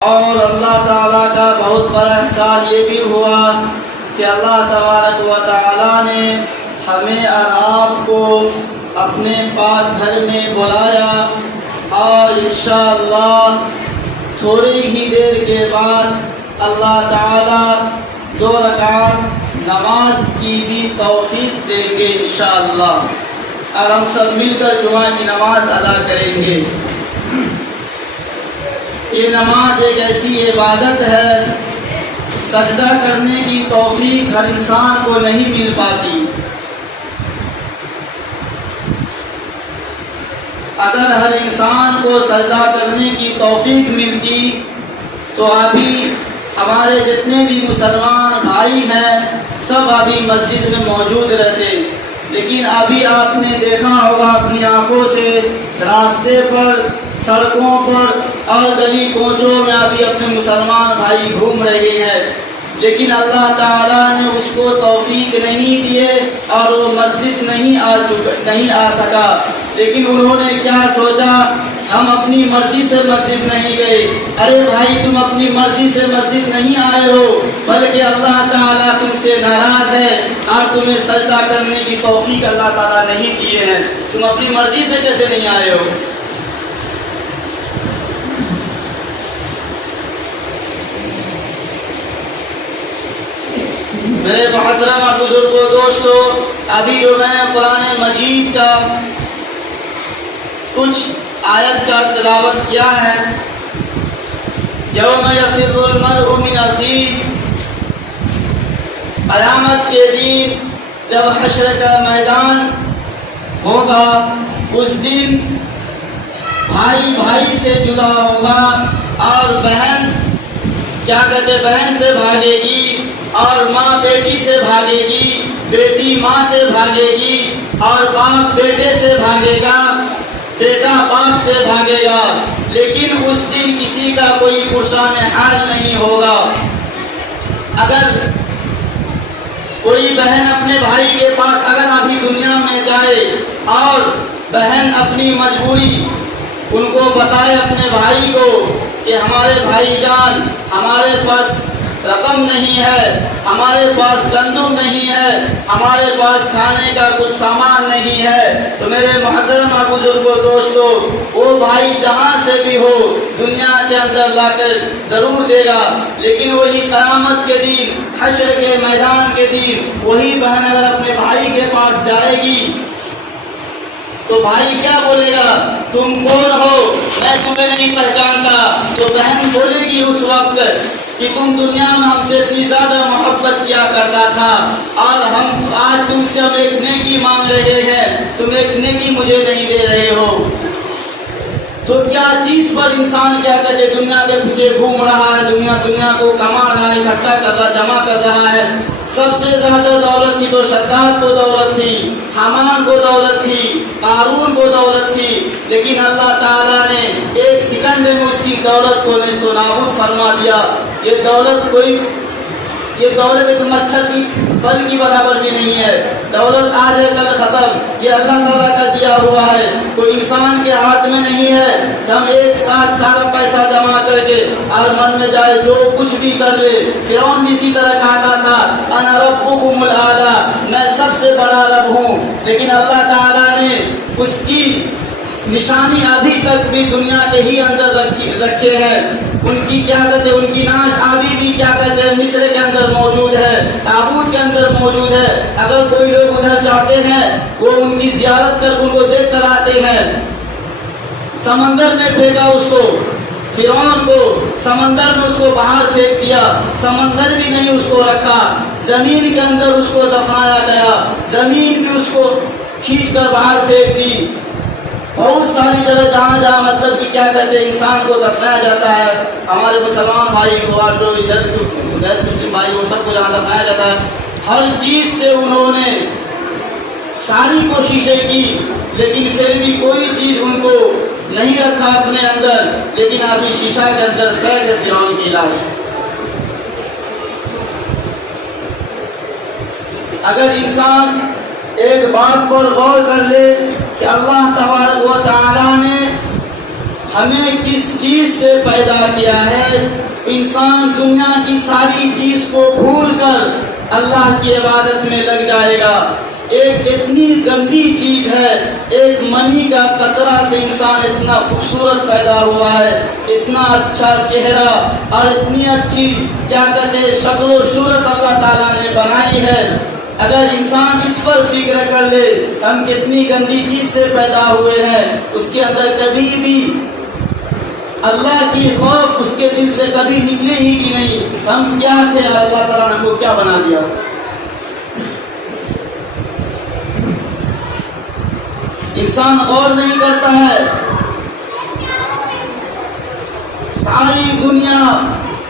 اور اللہ تعالیٰ کا بہت بڑا احسان یہ بھی ہوا کہ اللہ تبارک و تعالیٰ نے ہمیں اور آپ کو اپنے پاک گھر میں بلایا، اور انشاءاللہ تھوڑی ہی دیر کے بعد اللہ تعالیٰ 2 رکعت نماز کی بھی توفیق دیں گے انشاءاللہ، اور ہم سب مل کر جمعہ کی نماز ادا کریں گے۔ یہ نماز ایک ایسی عبادت ہے، سجدہ کرنے کی توفیق ہر انسان کو نہیں مل پاتی۔ اگر ہر انسان کو سجدہ کرنے کی توفیق ملتی تو ابھی ہمارے جتنے بھی مسلمان بھائی ہیں سب ابھی مسجد میں موجود رہتے، لیکن ابھی آپ نے دیکھا ہوگا اپنی آنکھوں سے راستے پر، سڑکوں پر اور گلی کوچوں میں ابھی اپنے مسلمان بھائی گھوم رہے ہیں، لیکن اللہ تعالیٰ نے اس کو توفیق نہیں دیے اور وہ مسجد نہیں آ سکا۔ لیکن انہوں نے کیا سوچا، ہم اپنی مرضی سے مسجد نہیں گئے۔ ارے بھائی، تم اپنی مرضی سے مسجد نہیں آئے ہو، بلکہ اللہ تعالیٰ تم سے ناراض ہے اور تمہیں سجدہ کرنے کی توفیق اللہ تعالیٰ نہیں دیے ہیں۔ تم اپنی مرضی سے کیسے نہیں آئے ہو؟ میرے محترم اور بزرگوں، دوستو، ابھی جو میں نے قرآن مجید کا کچھ آیت کا تلاوت کیا ہے، یوم یفر المرء من اخیہ، قیامت کے دن جب حشر کا میدان ہوگا، اس دن بھائی بھائی سے جدا ہوگا، اور بہن بہن سے بھاگے گی، اور ماں بیٹی سے بھاگے گی، بیٹی ماں سے بھاگے گی، اور باپ بیٹے سے بھاگے گا، بیٹا باپ سے بھاگے گا، لیکن اس دن کسی کا کوئی پرسان حال نہیں ہوگا۔ اگر کوئی بہن اپنے بھائی کے پاس اگر ابھی دنیا میں جائے اور بہن اپنی مجبوری ان کو بتائے اپنے بھائی کو کہ ہمارے بھائی جان، ہمارے پاس رقم نہیں ہے، ہمارے پاس گندم نہیں ہے، ہمارے پاس کھانے کا کچھ سامان نہیں ہے، تو میرے محترم اور بزرگوں، دوستو، وہ بھائی جہاں سے بھی ہو دنیا کے اندر لا کر ضرور دے گا، لیکن وہی قیامت کے دن، حشر کے میدان کے دن، وہی بہن اگر اپنے بھائی کے پاس جائے گی تو بھائی کیا بولے گا، تم کون ہو، میں تمہیں نہیں پہچانتا۔ تو بہن بولے گی اس وقت کہ تم دنیا میں ہم سے اتنی زیادہ محبت کیا کرتا تھا، اور ہم آج تم سے ہم ایک نیکی مانگ رہے ہیں، تم ایک نیکی مجھے نہیں دے رہے ہو۔ تو کیا چیز پر انسان کیا کرے، دنیا کے پیچھے گھوم رہا ہے، دنیا کو کما رہا ہے، اکٹھا کر رہا، جمع کر رہا ہے۔ سب سے زیادہ دولت تھی تو شداد کو دولت تھی، حامان کو دولت تھی، قارون کو دولت تھی، لیکن اللہ تعالیٰ نے ایک سیکنڈ میں اس کی دولت کو نیست و نابود فرما دیا۔ یہ دولت ایک مچھر کی پل کی برابر بھی نہیں ہے۔ دولت آج ہے کل ختم، یہ اللہ تعالیٰ کا دیا ہوا ہے، کوئی انسان کے ہاتھ میں نہیں ہے کہ ہم ایک ساتھ سارا پیسہ جمع کر کے اور من میں جائے جو کچھ بھی کر لے۔ فرعون بھی اسی طرح کہتا تھا، انا ربکم الاعلی، میں سب سے بڑا رب ہوں، لیکن اللہ تعالیٰ نے اس کی نشانی ابھی تک بھی دنیا کے ہی اندر رکھے ہیں۔ ان کی کیا کہتے ہیں، ان کی ناش ابھی بھی کیا کہتے ہیں مصر کے اندر موجود ہے، تابوت کے اندر موجود ہے۔ اگر کوئی لوگ ادھر جاتے ہیں وہ ان کی زیارت کر ان کو دیکھ کر آتے ہیں۔ سمندر میں پھینکا اس کو، فرعون کو سمندر میں اس کو باہر پھینک دیا، سمندر بھی نہیں اس کو رکھا، زمین کے اندر اس کو دفنایا گیا، زمین بھی اس کو کھینچ کر باہر پھینک دی۔ بہت ساری جگہ جہاں مطلب کہ کیا کہتے ہیں انسان کو دفنایا جاتا ہے، ہمارے مسلمان بھائی کو اور جو غیر مسلم بھائی وہ سب کو جہاں دفنایا جاتا ہے، ہر چیز سے انہوں نے ساری کوششیں کی، لیکن پھر بھی کوئی چیز ان کو نہیں رکھا اپنے اندر، لیکن ابھی شیشہ کے اندر قید ہے فرعون کی لاش۔ اگر انسان ایک بات پر غور کر لے کہ اللہ تبارک و تعالیٰ نے ہمیں کس چیز سے پیدا کیا ہے؟ انسان دنیا کی ساری چیز کو بھول کر اللہ کی عبادت میں لگ جائے گا۔ ایک اتنی گندی چیز ہے، ایک منی کا قطرہ سے انسان اتنا خوبصورت پیدا ہوا ہے، اتنا اچھا چہرہ اور اتنی اچھی کیا کہتے ہیں شکل و صورت اللہ تعالیٰ نے بنائی ہے۔ اگر انسان اس پر فکر کر لے ہم کتنی گندی چیز سے پیدا ہوئے ہیں، اس کے اندر کبھی بھی اللہ کی خوف اس کے دل سے کبھی نکلے ہی کی نہیں۔ ہم کیا تھے، اللہ تعالیٰ نے ہم کو کیا بنا دیا۔ انسان غور نہیں کرتا ہے، ساری دنیا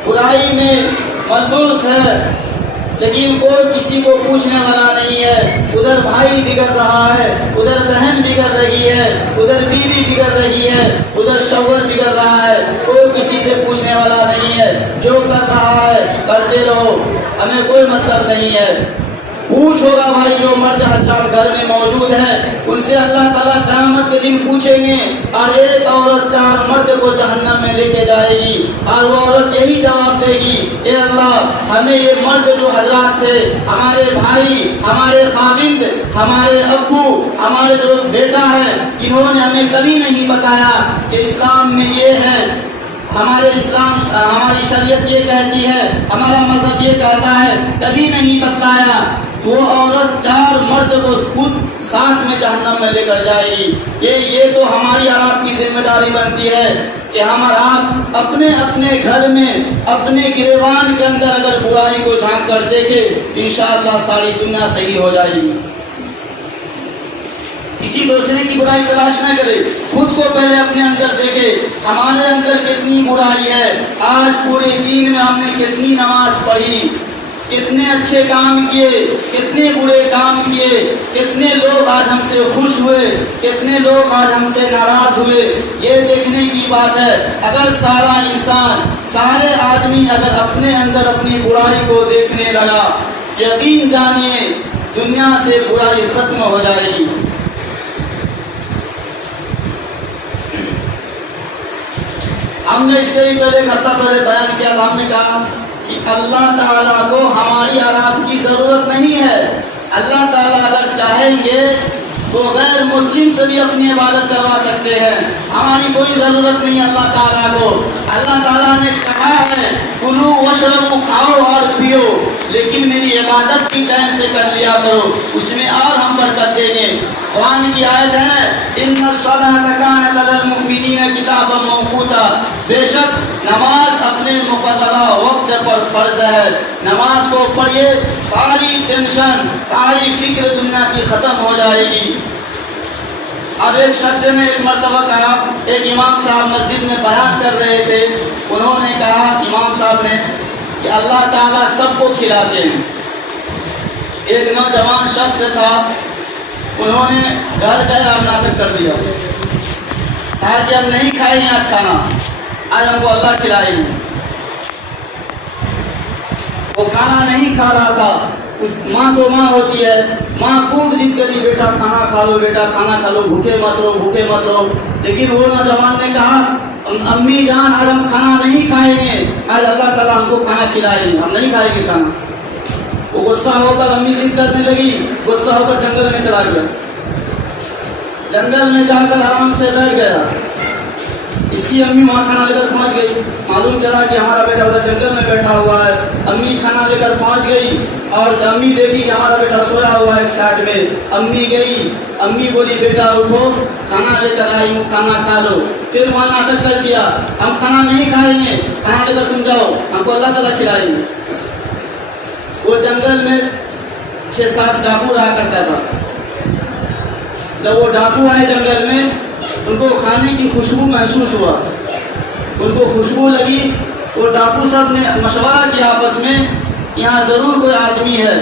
برائی میں ملبوس ہے، لیکن کوئی کسی کو پوچھنے والا نہیں ہے۔ ادھر بھائی بگڑ رہا ہے، ادھر بہن بگڑ رہی ہے، ادھر بیوی بگڑ رہی ہے، ادھر شوہر بگڑ رہا ہے، کوئی کسی سے پوچھنے والا نہیں ہے۔ جو کر رہا ہے کرتے رہو، ہمیں کوئی مطلب نہیں ہے۔ پوچھ ہوگا بھائی جو مرد حضرات گھر میں موجود ہیں، ان سے اللہ تعالیٰ قیامت کے دن پوچھیں گے، اور ایک عورت 4 مرد کو جہنم میں لے کے جائے گی، اور وہ عورت یہی جواب دے گی، اے اللہ ہمیں یہ مرد جو حضرات تھے، ہمارے بھائی، ہمارے خاوند، ہمارے ابو، ہمارے جو بیٹا ہے، انہوں نے ہمیں کبھی نہیں بتایا کہ اسلام میں یہ ہے، ہماری شریعت یہ کہتی ہے، ہمارا مذہب یہ کہتا ہے، کبھی نہیں بتلایا۔ تو وہ عورت 4 مرد کو خود ساتھ میں جہنم میں لے کر جائے گی۔ یہ تو ہماری اور آپ کی ذمہ داری بنتی ہے کہ ہم اور آپ اپنے اپنے گھر میں اپنے گریبان کے اندر اگر برائی کو جھانک کر دیکھے، انشاءاللہ ساری دنیا صحیح ہو جائے گی۔ کسی دوسرے کی برائی تلاش نہ کرے، خود کو پہلے اپنے اندر دیکھے، ہمارے اندر کتنی برائی ہے۔ آج پورے دین میں ہم نے کتنی نماز پڑھی، کتنے اچھے کام کیے، کتنے برے کام کیے، کتنے لوگ آج ہم سے خوش ہوئے، کتنے لوگ آج ہم سے ناراض ہوئے، یہ دیکھنے کی بات ہے۔ اگر سارا انسان، سارے آدمی اگر اپنے اندر اپنی برائی کو دیکھنے لگا، یقین جانیے دنیا سے برائی ختم ہو جائے گی۔ ہم نے اس سے بھی پہلے ایک ہفتہ پہلے بیان کیا تھا، ہم نے کہا کہ اللہ تعالیٰ کو ہماری اور آپ کی ضرورت نہیں ہے۔ اللہ تعالیٰ اگر چاہیں گے تو غیر مسلم سے بھی اپنی عبادت کروا سکتے ہیں، ہماری کوئی ضرورت نہیں اللہ تعالیٰ کو۔ اللہ تعالیٰ نے کہا ہے کلو وشربو، کھاؤ اور پیو، لیکن میری عبادت بھی ٹائم سے کر لیا کرو، اس میں اور ہم برکت دیں گے۔ قرآن کی آیت ہے نا، ان الصلاۃ کانت علی المؤمنین کتابا موقوتا، بے شک نماز اپنے مقررہ وقت پر فرض ہے۔ نماز کو پڑھیے، ساری ٹینشن، ساری فکر دنیا کی ختم ہو جائے گی۔ اب ایک شخص نے ایک مرتبہ کہا، ایک امام صاحب مسجد میں بیان کر رہے تھے، انہوں نے کہا امام صاحب نے کہ اللہ تعالیٰ سب کو کھلاتے ہیں۔ ایک نوجوان شخص تھا، انہوں نے گھر گیا اور ناٹک کر دیا، کہا کہ ہم نہیں کھائیں گے آج کھانا، آج ہم کو اللہ کھلائے گی۔ وہ کھانا نہیں کھا رہا تھا، اس ماں تو ماں ہوتی ہے، ماں خوب ضد کری، بیٹا کھانا کھا لو، بیٹا کھانا کھا لو، بھوکے مت رہو، بھوکے مت رہو۔ لیکن وہ نوجوان نے کہا امی جان آج ہم کھانا نہیں کھائیں گے، آج اللہ تعالیٰ ہم کو کھانا کھلائے گی، ہم نہیں کھائیں گے کھانا۔ وہ غصہ ہو کر امی ضد کرنے لگی، غصہ ہو کر جنگل میں چلا گیا۔ جنگل میں جا کر آرام سے بیٹھ گیا۔ اس کی امی وہاں کھانا لے کر پہنچ گئی، معلوم چلا کہ ہمارا بیٹا ادھر جنگل میں بیٹھا ہوا ہے۔ امی کھانا لے کر پہنچ گئی اور امی دیکھی کہ ہمارا بیٹا سویا ہوا ہے ایک سائڈ میں۔ امی گئی، امی بولی بیٹا اٹھو، کھانا لے کر آئی ہوں، کھانا کھا لو۔ پھر وہاں ناٹک کر دیا، ہم کھانا نہیں کھائیں گے، کھانا لے کر تم جاؤ، ہم کو اللہ تعالیٰ کھلائیں گے۔ وہ جنگل میں 6-7 ڈاکو رہا کرتا تھا۔ جب وہ ڈاکو آئے جنگل میں، ان کو کھانے کی خوشبو محسوس ہوا، ان کو خوشبو لگی۔ وہ ڈاکو سب نے مشورہ کیا آپس میں، یہاں ضرور کوئی آدمی ہے،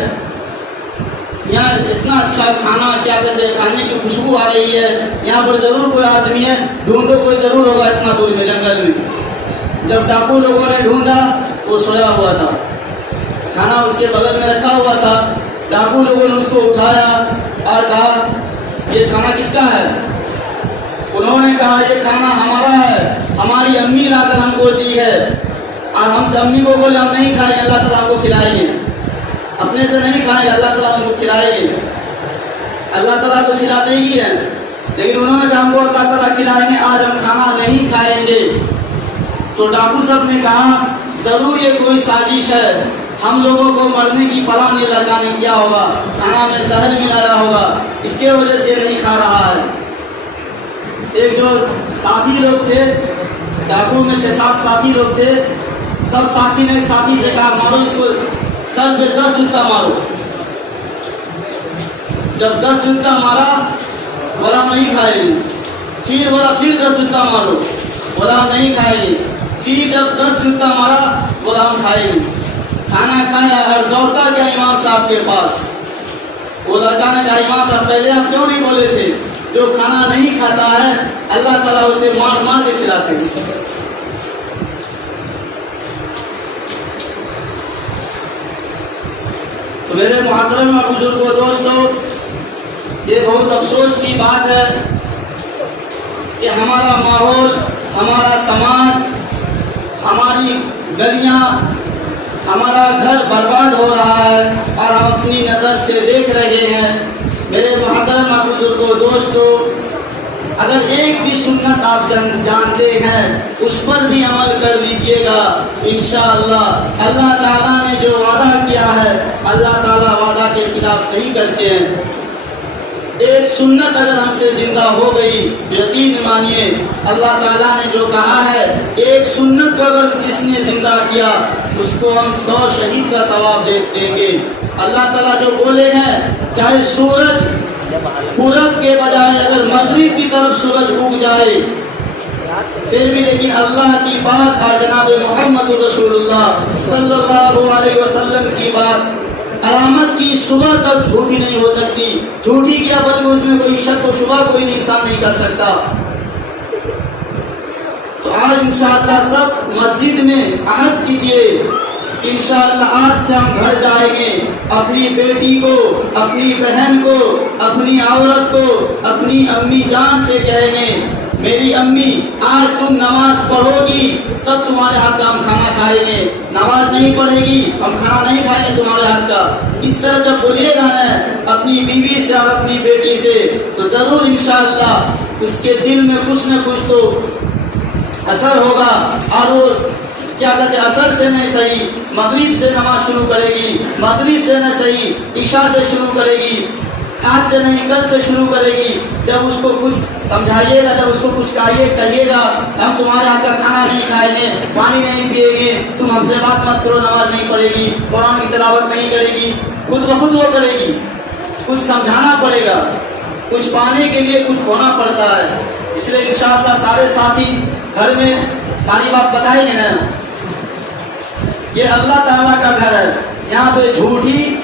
یہاں اتنا اچھا کھانا کیا کہتے ہیں کھانے کی خوشبو آ رہی ہے، یہاں پر ضرور کوئی آدمی ہے، ڈھونڈو کوئی ضرور ہوگا اتنا دور میں جنگل میں۔ جب ڈاکو لوگوں نے ڈھونڈا، وہ سویا ہوا تھا، کھانا اس کے بغل میں رکھا ہوا تھا۔ ڈاکو لوگوں نے اس کو اٹھایا اور کہا یہ کھانا کس کا ہے؟ انہوں نے کہا یہ کھانا ہمارا ہے۔ ہماری امی لا کر ہم کو دی ہے اور ہم امی کو بولے ہم نہیں کھائیں گے، اللہ تعالیٰ ہم کو کھلائیں گے، اپنے سے نہیں کھائیں گے، اللہ تعالیٰ ہم کو کھلائیں گے، اللہ تعالیٰ کو کھلاتے ہی ہیں، لیکن انہوں نے کہا ہم کو اللہ تعالیٰ کھلائیں گے، آج ہم کھانا نہیں کھائیں گے۔ تو ڈاکو صاحب نے کہا ضرور یہ کوئی سازش ہے، ہم لوگوں کو مرنے کی پلان یہ لڑکا نے کیا ہوگا، کھانا میں زہر ملایا ہوگا، اس کے وجہ سے نہیں کھا رہا ہے۔ ایک جو ساتھی لوگ تھے ڈاکو میں 6-7 ساتھی لوگ تھے، سب ساتھی نے ساتھی سے کہا مارو اس کو، سر پہ 10 جوتا مارو۔ جب 10 جوتا مارا بولا نہیں کھائے گی، پھر بولا پھر 10 جوتا مارو، بولا نہیں کھائے گی، پھر جب 10 جوتا مارا بولا ہم کھائے گی۔ کھانا کھایا اور دوڑتا گیا امام صاحب کے پاس۔ وہ لڑکا نے کہا امام صاحب پہلے آپ کیوں نہیں بولے تھے، جو کھانا نہیں کھاتا ہے اللہ تعالیٰ اسے مار مار کے کھلاتے ہیں۔ تو میرے محترم اور بزرگوں دوستوں، یہ بہت افسوس کی بات ہے کہ ہمارا ماحول، ہمارا سماج، ہماری گلیاں، ہمارا گھر برباد ہو رہا ہے اور ہم اپنی نظر سے دیکھ رہے ہیں۔ میرے محترم اور بزرگوں دوستوں، اگر ایک بھی سنت آپ جانتے ہیں اس پر بھی عمل کر لیجئے گا، انشاءاللہ اللہ تعالیٰ نے جو وعدہ کیا ہے اللہ تعالیٰ وعدہ کے خلاف نہیں کرتے ہیں۔ ایک سنت اگر ہم سے زندہ ہو گئی، یقین مانیے اللہ تعالیٰ نے جو کہا ہے ایک سنت کو اگر جس نے زندہ کیا اس کو ہم 100 شہید کا ثواب دیں گے۔ اللہ تعالیٰ جو بولے ہیں چاہے سورج پورب کے بجائے اگر مغرب کی طرف سورج اگ جائے پھر بھی، لیکن اللہ کی بات اور جناب محمد رسول اللہ صلی اللہ علیہ وسلم کی بات قیامت کی صبح تک جھوٹی نہیں ہو سکتی۔ جھوٹی کیا بلکہ اس میں کوئی شک و شبہ کوئی انسان نہیں کر سکتا۔ تو آج انشاءاللہ سب مسجد میں عہد کیجئے کہ انشاءاللہ آج سے ہم گھر جائیں گے، اپنی بیٹی کو، اپنی بہن کو، اپنی عورت کو، اپنی امی جان سے کہیں گے میری امی آج تم نماز پڑھو گی تب تمہارے ہاتھ کا ہم کھانا کھائیں گے، نماز نہیں پڑھے گی ہم کھانا نہیں کھائیں گے تمہارے ہاتھ کا۔ اس طرح جب بولیے گا نا اپنی بیوی سے اور اپنی بیٹی سے تو ضرور انشاءاللہ اس کے دل میں کچھ نہ کچھ تو اثر ہوگا، اور وہ کیا کہتے ہیں اثر سے نہیں صحیح مغرب سے نماز شروع کرے گی، مغرب سے نہ صحیح عشاء سے شروع کرے گی، آج سے نہیں کل سے شروع کرے گی۔ جب اس کو کچھ سمجھائیے گا، جب اس کو کچھ کہیے گا ہم تمہارے ہاتھ کا کھانا نہیں کھائیں گے، پانی نہیں پیئیں گے، تم ہم سے بات مت کرو، نماز نہیں پڑھے گی، قرآن کی تلاوت نہیں کرے گی، خود بخود وہ کرے گی۔ کچھ سمجھانا پڑے گا، کچھ پانے کے لیے کچھ کھونا پڑتا ہے۔ اس لیے انشاءاللہ سارے ساتھی گھر میں ساری بات بتائیں گے نا۔ یہ اللہ تعالیٰ کا گھر ہے، یہاں پہ جھوٹی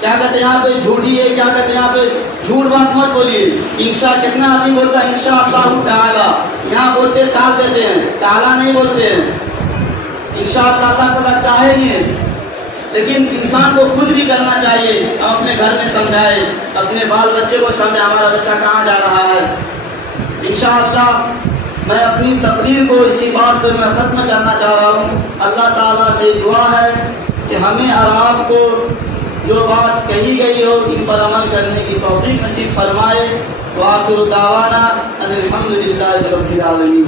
کیا کہتے ہیں، یہاں پہ جھوٹی ہے، کیا کہتے ہیں یہاں پہ جھوٹ بات مت بولیے۔ انشاء کتنا آدمی بولتا ہے انشاءاللہ تعالی، یہاں بولتے ٹال دیتے ہیں، تعالیٰ نہیں بولتے ہیں۔ انشاءاللہ اللہ تعالیٰ چاہیں گے، لیکن انسان کو خود بھی کرنا چاہیے۔ ہم اپنے گھر میں سمجھائے، اپنے بال بچے کو سمجھائے ہمارا بچہ کہاں جا رہا ہے۔ انشاءاللہ میں اپنی تقریر کو اسی بات پر میں ختم کرنا چاہ رہا ہوں۔ اللہ تعالیٰ سے دعا ہے کہ ہمیں اور آپ کو جو بات کہی گئی ہو ان پر عمل کرنے کی توفیق نصیب فرمائے۔ وآخر دعوانا ان الحمد للہ رب العالمین۔